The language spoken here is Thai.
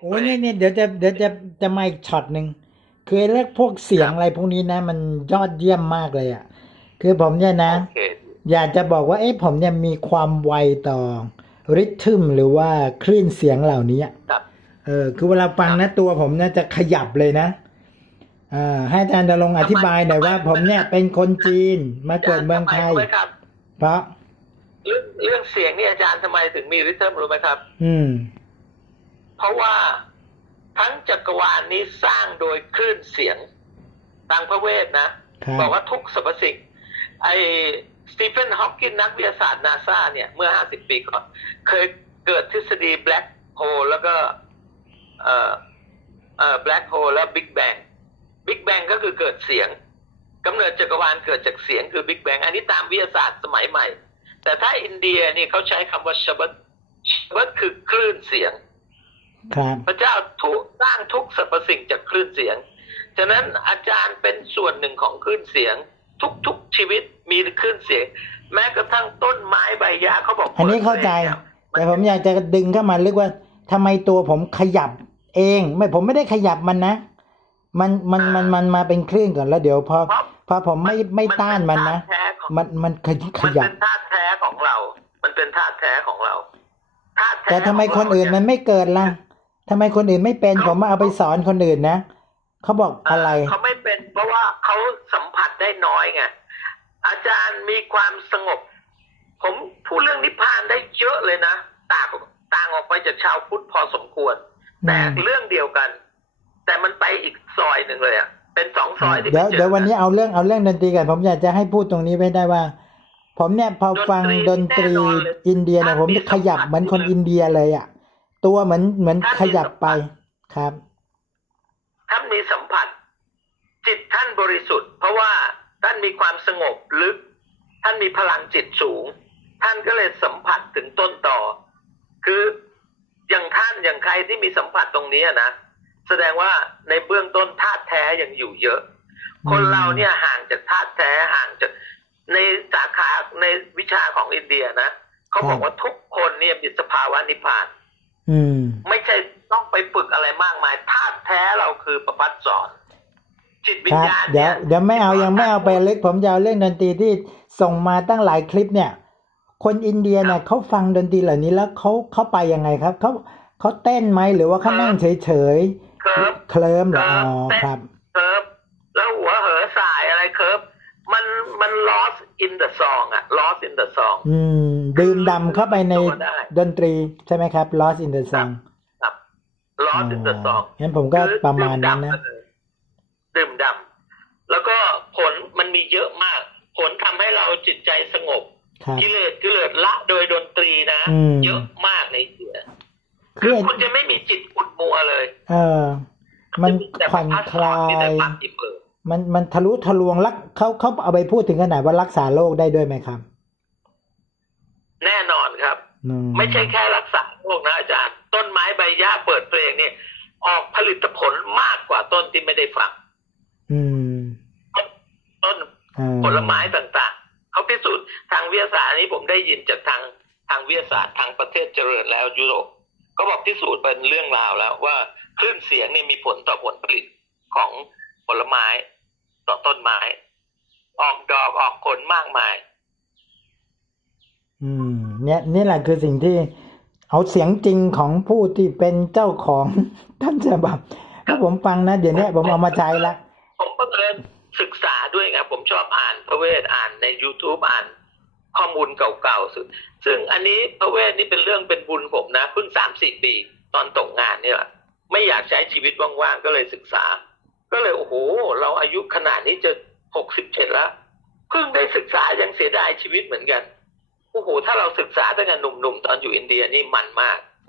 โอ้ยเนี่ยเนี่ยเดี๋ยวจะเดี๋ยวจะจะมาอีกช็อตหนึ่งคือเรื่องพวกเสียงอะไรพวกนี้นะ มันยอดเยี่ยมมากเลยอะ คือผมเนี่ยนะ โอเคอยากจะบอกว่าเอ๊ะผมเนี่ยมีความไวต่อริทึมหรือว่าคลื่นเสียงเหล่านี้อะครับ เออคือเวลาฟังนะตัวผมเนี่ยจะขยับเลยนะอ่าให้อาจารย์ดลงค์อธิบายหน่อยว่า ผมเนี่ยเป็นคนจีนมาเกิดเมืองไทยาจารรู้หครับเพราะ เรื่องเรื่องเสียงนี่อาจารย์ทำไมถึงมีริทึมรู้ไหมครับ อืม เพราะว่าทั้งจักรวาลนี้สร้างโดยคลื่นเสียงทางพระเวทนะครับบอกว่าทุกสรรพสิ่งไอ้สตีเฟนฮอปกินนักวิทยาศาสตร์นาซาเนี่ย เมื่อ 50 ปีก่อน เคยเกิดทฤษฎีแบล็คโฮลแล้วก็เอ่อเอ่อแบล็คโฮลแล้วบิ๊กแบงบิ๊กแบงก็คือเกิดเสียงกำเนิดจักรวาลเกิดจากเสียงคือบิ๊กแบงอันนี้ตามวิทยาศาสตร์สมัยใหม่ แต่ถ้าอินเดียนี่เขาใช้คำว่าชบัตชบัตคือคลื่นเสียง ครับพระเจ้าทุสร้างทุกสรรพสิ่งจากคลื่นเสียง ฉะนั้นอาจารย์เป็นส่วนหนึ่งของคลื่นเสียง ทุกๆชีวิตมีคลื่นเสียง แม้กระทั่งต้นไม้ใบหญ้าเขาบอกอันนี้เข้าใจ แต่ผมอยากจะดึงเข้ามาลึกว่าทำไมตัวผมขยับเอง ไม่ผมไม่ได้ขยับมันนะ มันมันมันมันมาเป็นคลื่นก่อนแล้วเดี๋ยวพอเพราะพอผมไม่ไม่ต้านมันนะเป็ธาตุแท้ของมันมันขยขมันยัเป็บนธาตุแท้ของเรา มันเป็นธาตุแท้ของเราธาตุท้แต่ทำไมคนอื่นมันไม่เกิดล่ะ ทำไมคนอื่นไม่เป็นผมมาเอาไปสอนคนอื่นนะเขาบอกอะไรเขาไม่เป็น เพราะว่าเขาสัมผัสได้น้อยไงอาจารย์มีความสงบ ผมพูดเรื่องนิพพานได้เยอะเลยนะต่างต่างออกไปจากชาวพุทธพอสมควร แต่อืมเรื่องเดียวกัน แต่มันไปอีกซอยหนึ่งเลยอะเป็นสองซอยที่เดี๋ยวไปจอเดี๋ยววันนี้เอาเรื่องเอาเรื่องดนตรีกันผมอยากจะให้พูดตรงนี้ไว้ได้ว่า ผมเนี่ยพอฟังดนตรีอินเดียเนี่ยผมจะขยับเหมือนคนอินเดียเลยอะ ตัวเหมือนเหมือนขยับไปครับ ท่านมีสัมผัส จิตท่านบริสุทธิ์ เพราะว่าท่านมีความสงบลึก ท่านมีพลังจิตสูง ท่านก็เลยสัมผัสถึงต้นต่อ คืออย่างท่านอย่างใครที่มีสัมผัสตรงนี้อะนะแสดงว่าในเบื้องต้นธาตุแท้ยังอยู่เยอะ คนเราเนี่ยห่างจากธาตุแท้ห่างจากในสาขาในวิชาของอินเดียนะเขาบอกว่าทุกคนเนี่ยมีสภาวะนิพพานอืม ไม่ใช่ต้องไปฝึกอะไรมากมายธาตุแท้เราคือประพัดสอนจิตวิคญรับญาณเดี๋ยวเนี่ยเดี๋ยวไม่เอายังไม่เอาไปลึกผมจะเอาเรื่องดนตรีที่ส่งมาตั้งหลายคลิปเนี่ย คนอินเดียเนี่ยเขาฟังดนตรีเหล่านี้แล้วเขาเขาไปยังไงครับเขาเขาเต้นไหมหรือว่าเขานั่งเฉยเฉยเคิร์ฟๆเคลิ้มเหรออ๋อครับ เคิร์ฟแล้วหัวเหอสายอะไรเคิร์ฟ มันมัน lost in the song อะ lost in the song อืมดื่มดำเข้าไปในตัวได้ดนตรีใช่ไหมครับ Lost in the Song ครับ lost in the song งั้นผมก็ประมาณนั้นนะดื่มดำแล้วก็ผลมันมีเยอะมาก ผลทำให้เราจิตใจสงบครับกิเลสกิเลสละโดยดนตรีนะอืมเยอะมากในอินเดียคืคืออคุณจะไม่มีจิตขุดมัวเลย เออ มันผ่อนคลามีแต่ยปักอิเบิก มันมันทะลุทะลวงรักเขาเขาเอาไปพูดถึงขนาดว่ารักษาโรคได้ด้วยไหมครับ แน่นอนครับอืไม่ใช่แค่รักษาโรคนะอาจารย์ ต้นไม้ใบหญ้าเปิดเพลงเนี่ยออกผลิตผลมากกว่าต้นที่ไม่ได้ฝักอืมต้นอ่าผลไม้ต่างๆเขาพิสูจน์ทางวิทยาศาสตร์อันนี้ผมได้ยินจากทางทางวิทยาศาสตร์ทางประเทศเจริญแล้วยุโรปก็บอกพิสูจน์เป็นเรื่องราวแล้ว ว่าคลื่นเสียงเนี่ยมีผลต่อผลผลิตของผลไม้ ต่อต้นไม้ ออกดอกออกผลมากมาย อืม เนี่ยนี่แหละคือสิ่งที่เอาเสียงจริงของผู้ที่เป็นเจ้าของต้นฉบับถ้าผมฟังนะ เดี๋ยวนี้ผมเอามาใช้ละผมก็เลยศึกษาด้วยไงผมชอบอ่านพระเวทอ่านใน YouTube อ่านข้อมูลเก่าๆซึ่งซึ่งอันนี้พระเวทนี่เป็นเรื่องเป็นบุญผมนะเพิ่งสามสี่ปีตอนตกงานเนี่ยแหละไม่อยากใช้ชีวิตว่างๆ ก็เลยศึกษา ก็เลยโอ้โห เราอายุขนาดนี้จะหกสิบเจ็ดแล้วเพิ่งได้ศึกษายังเสียดายชีวิตเหมือนกันโอ้โหถ้าเราศึกษาตั้งแต่หนุ่มๆตอนอยู่อินเดียนี่มันมาก